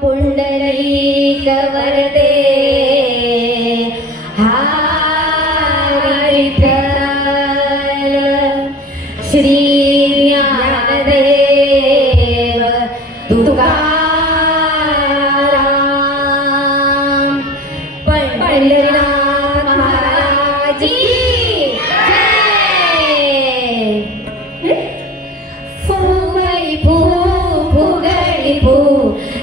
पुंडलिक वरदे हरी विठ्ठल श्री ज्ञानदेव तुकाराम पंढरीनाथ महाराज की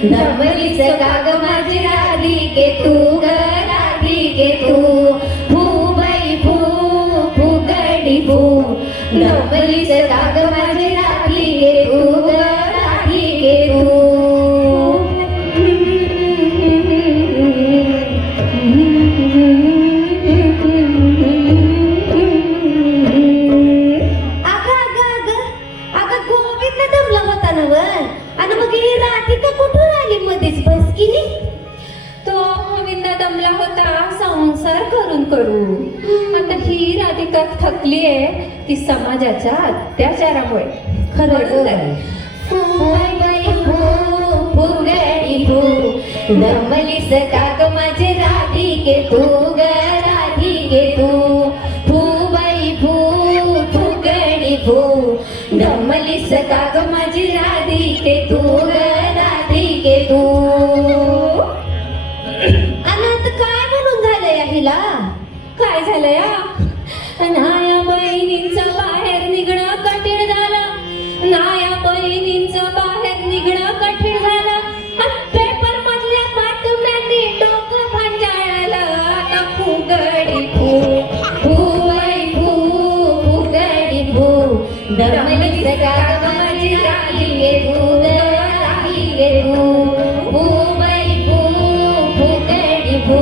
नमलीस काग माझी राधिके तू ग राधिके तू बाई फुगडी फू नमलीस काग माझी राधिके तू ग राधिके तू अगं गोविंद दमला होता ना वर आणि मग ही राधिका कुठून आली मध्येच बसकीने? तो गोविंद दमला होता संसार करून आता ही राधिका थकली आहे ती समाजाच्या अत्याचारामुळे. नमलीस काग माझे राधिके तू ग राधिके तू बाई फुगडी फू नमलीस काग माझी राधिके तू ग राधिके तू. अनाथ काय म्हणून झालंय हिला? काय झालं या नाया बहिणींचं बाहेर निघणं कठीण झालं. नाया बहिणींचं बाहेर निघणं कठीण झालं. पेपर मधल्या बातम्यांनी डोकं भांजाळलं. आता फुगडी फू बाई फुगडी फू नमलीस काग माझी राधिके तू ग राधिके तू बाई फुगडी फू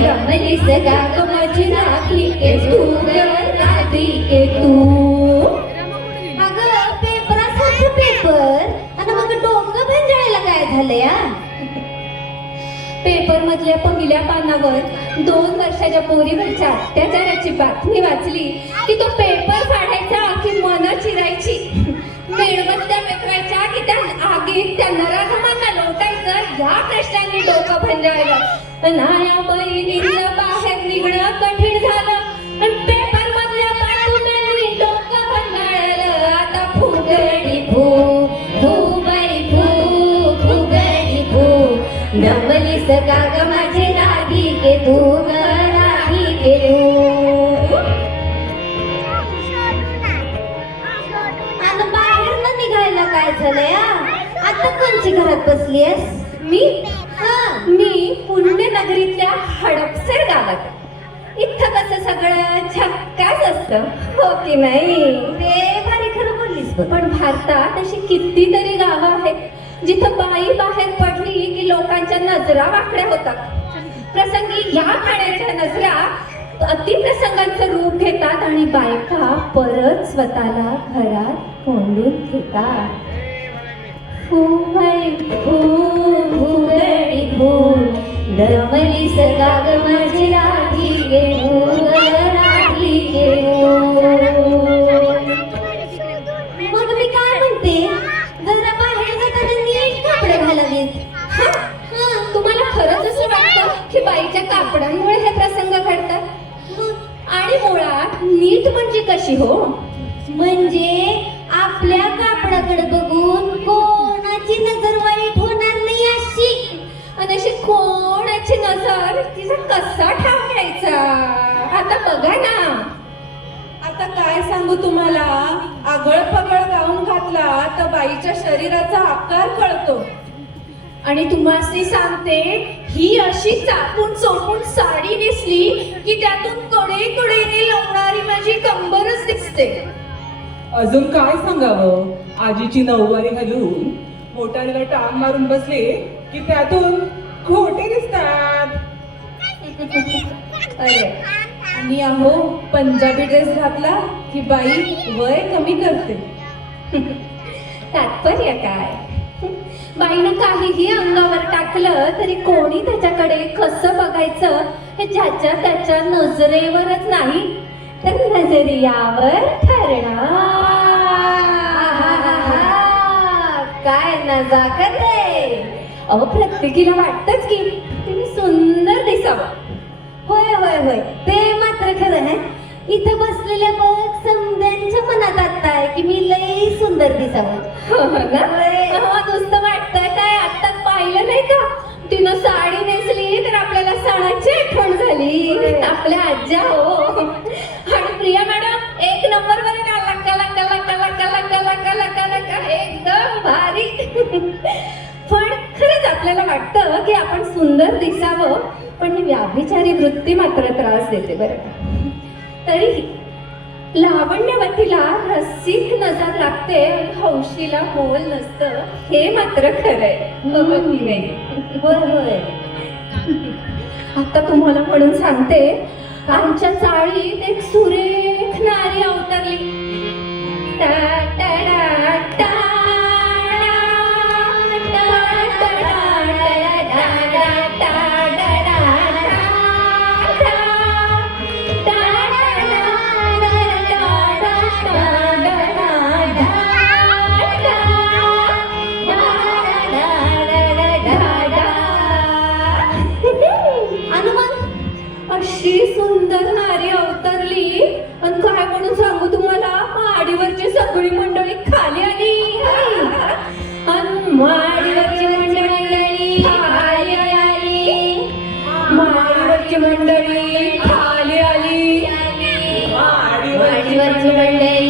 नमलीस काग माझी राधिके तू ग राधिके तू. अगं पेपरासारखं पेपर आणि मग डोकं भांजायला काय झालं या? पेपर मधल्या पहिल्या पानावर 2 वर्षाच्या पोरीवरच्या अत्याचाराची बातमी वाचली की तो पेपर फाडायचा की मन चिरायची. मेणबत्त्या पेटवायच्या की त्या आगीत त्या नराधमांना लोटायचं या प्रश्नांनी डोकं भंजाळलं. नाया बहिणींचं बाहेर निघणं कठीण झालं. पेपर मधल्या बातम्यांनी डोकं भंजाळलं. आता फुगडी फू बाई फुगडी फू नमलीस काग माझी राधिके तू ग राधिके तू. आणि बाहेर न निघायला काय झालं या? आता कोणची घरात बसलीयस? मी पुण्यनगरीतल्या हडपसर गावात. इथं कसं सगळं झक्काच असतं हो की नाही? ते भारी खरं बोललीस बघ. पण भारतात अशी कितीतरी गावं आहेत जिथं बाई बाहेर पडली की लोकांच्या नजरा वाकड्या होतात. प्रसंगी या पाण्याच्या नजरा अतिप्रसंगांचं रूप घेतात आणि बायका परत स्वतःला घरात कोंडून घेतात. फुगडी फू नमलीस काग माझी राधिके तू ग राधिके तू. मग मी काय म्हणते, जरा बाहेर जाताना नीट कपडे घालावेत. तुम्हाला खरंच असं वाटतं की बाईच्या कापडांमुळे हे प्रसंग घडतात? आणि मुळात नीट म्हणजे कशी हो? म्हणजे आपल्या कापडाकडे बघून कोणाची नजर वाईट होणार नाही अशी. आणि अशी कोणाची नजर तिचा कसा ठाव घ्यायचा? आता बघा ना. आता काय सांगू तुम्हाला, आगळ पगळ गाऊन घातला तर बाईच्या शरीराचा आकार कळतो. आणि तुम्हाला सांगते, ही अशी चापून चोपून साडी नेसली की त्यातून कडे कडेने लावणारी माझी कंबरच दिसते. अजून काय सांगावं, आजीची नऊवारी घालून मोटारीला टांग मारून बसले की त्यातून खोटे दिसतात. अरे आणि अहो, पंजाबी ड्रेस घातला की बाई वय कमी करते. तात्पर्य काय? बाईनं काहीही अंगावर टाकलं तरी कोणी त्याच्याकडे कसं बघायचं हे ज्याच्या त्याच्या नजरेवरच नाही तर नजरियावर ठरणार. काय नजाकत आहे. अहो प्रत्येकीला वाटतच की तुम्ही सुंदर दिसावं. होय होय होय, ते मात्र खरं आहे. इथं बसलेल्या बघ समद्यांच्या मनात आता आहे की मी लई सुंदर दिसावं. हो ना? होय. अहो, नुसतं वाटतंय काय, आत्ताच पाहिलं नाही का तिनं साडी नेसली तर आपल्याला सणाची आठवण झाली. होय. आपल्या आज्या हो. आणि प्रिया मॅडम एक नंबर वर लक्का लक्का लक्का लक्का लक्का लक्का लक्का लक्का एकदम भारी. पण खरंच आपल्याला वाटतं की आपण सुंदर दिसावं, पण ही व्याभिचारी वृत्ती मात्र त्रास देते बरं का. तरीही लावण्यवतीला रसिक नजर लागते आणि हौशीला मोल नसतं, हे मात्र खरंय. हो की नाही? होय होय. आता तुम्हाला म्हणून सांगते, आमच्या चाळीत एक सुरेख नारी अवतरली. टा टा डा टा अशी सुंदर नारी अवतरली आणि काय म्हणून सांगू तुम्हाला, माडीवरची सगळी मंडळी खाली आली. आणि माडीवरची मंडळी खाली आली. माडीवरची मंडळी खाली आली. माडीवरची मंडळी